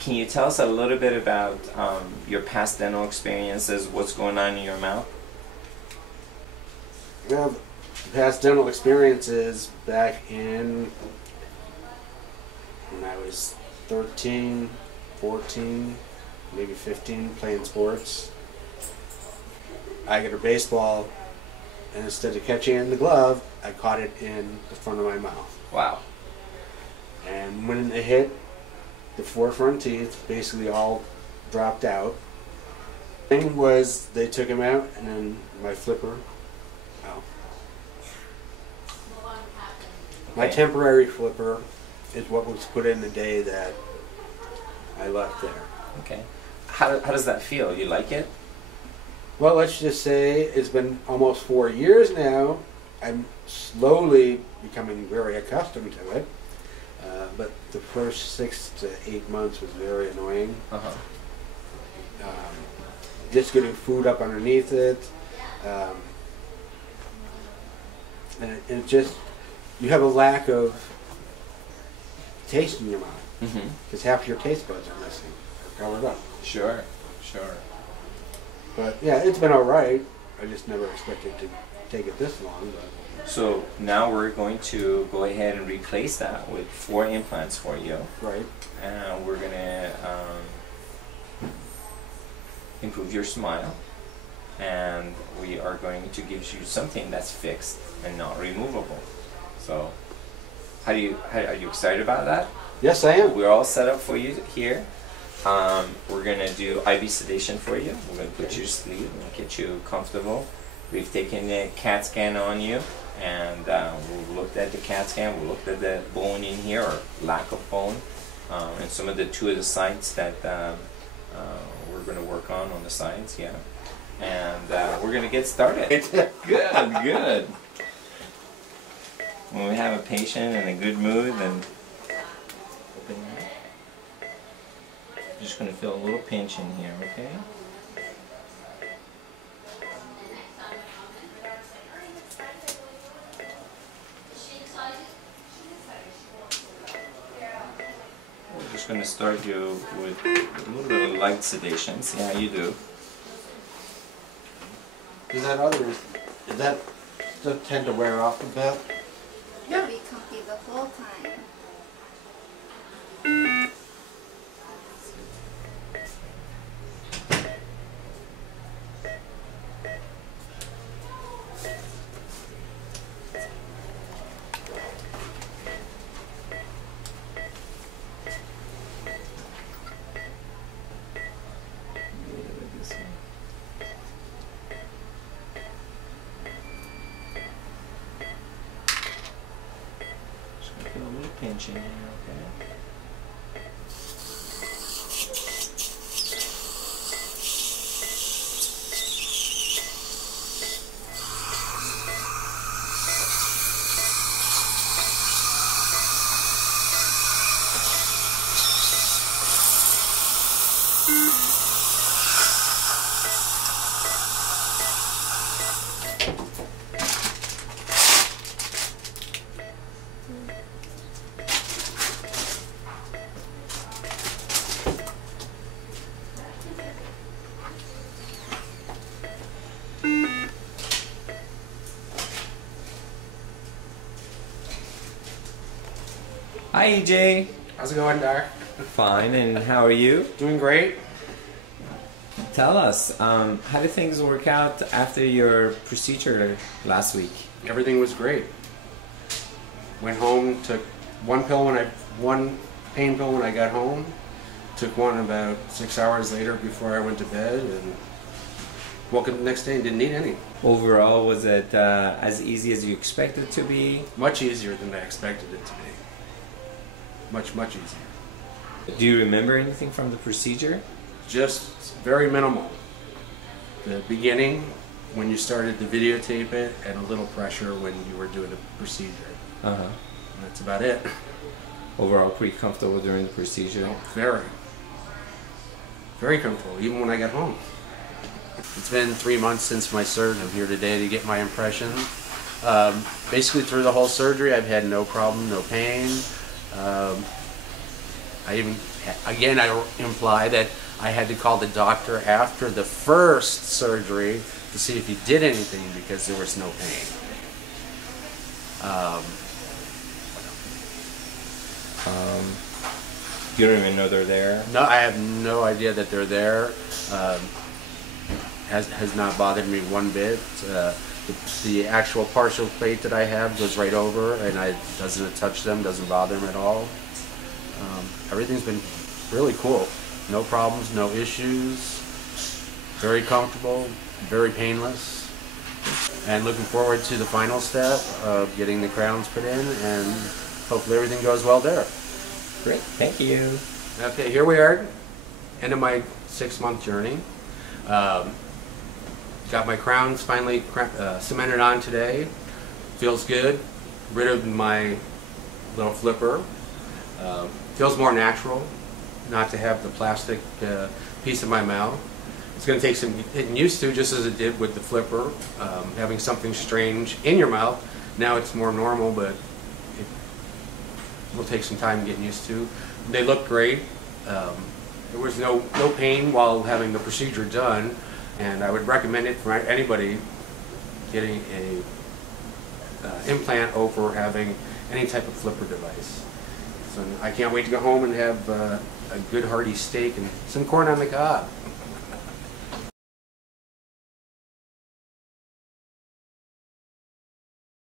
Can you tell us a little bit about your past dental experiences, what's going on in your mouth? Well, past dental experiences back in when I was 13, 14, maybe 15, playing sports. I got a baseball, and instead of catching it in the glove, I caught it in the front of my mouth. Wow. And when it hit, the four front teeth basically all dropped out. Thing was, they took him out, and then my flipper. Oh. My temporary flipper is what was put in the day that I left there. Okay. How does that feel? You like it? Well, let's just say it's been almost 4 years now. I'm slowly becoming very accustomed to it. But the first 6 to 8 months was very annoying. Uh-huh. Just getting food up underneath it. And it just, you have a lack of taste in your mouth. Because half your taste buds are missing, or covered up. Sure, sure. But yeah, it's been alright. I just never expected to take it this long. But. So now we're going to go ahead and replace that with 4 implants for you. Right. And we're going to improve your smile. And we are going to give you something that's fixed and not removable. So, are you excited about that? Yes, I am. We're all set up for you here. We're going to do IV sedation for you. We're going to put you to sleep and get you comfortable. We've taken a CAT scan on you, and we looked at the CAT scan. We looked at the bone in here, or lack of bone, and some of the 2 of the sites that we're going to work on the sides, yeah. And we're going to get started. Good, good. When we have a patient in a good mood, then open that. Just going to feel a little pinch in here, okay? We're just going to start you with a little bit of light sedation. See how you do. Does that still tend to wear off a bit? You'll be comfy the whole time. Feel a little pinch in here, okay? Hi EJ. How's it going, Doc? Fine, and how are you? Doing great. Tell us, how did things work out after your procedure last week? Everything was great. Went home, took one pain pill when I got home. Took one about 6 hours later before I went to bed, and woke up the next day and didn't need any. Overall, was it as easy as you expected it to be? Much easier than I expected it to be. Much, much easier. Do you remember anything from the procedure? Just very minimal. The beginning, when you started to videotape it, and a little pressure when you were doing the procedure. Uh-huh. And that's about it. Overall, pretty comfortable during the procedure? Oh, very. Very comfortable, even when I got home. It's been 3 months since my surgery. I'm here today to get my impression. Basically, through the whole surgery, I've had no problem, no pain. I even, again, I imply that I had to call the doctor after the first surgery to see if he did anything because there was no pain. You don't even know they're there? No, I have no idea that they're there. Has not bothered me one bit. The actual partial plate that I have goes right over, and doesn't touch them, doesn't bother them at all. Everything's been really cool. No problems, no issues. Very comfortable, very painless. And looking forward to the final step of getting the crowns put in, and hopefully everything goes well there. Great, thank you. Okay, here we are, end of my 6-month journey. Got my crowns finally cemented on today. Feels good. Rid of my little flipper. Feels more natural not to have the plastic piece in my mouth. It's going to take some getting used to, just as it did with the flipper. Having something strange in your mouth. Now it's more normal, but it will take some time getting used to. They look great. There was no pain while having the procedure done, and I would recommend it for anybody getting a implant over having any type of flipper device. So I can't wait to go home and have a good hearty steak and some corn on the cob.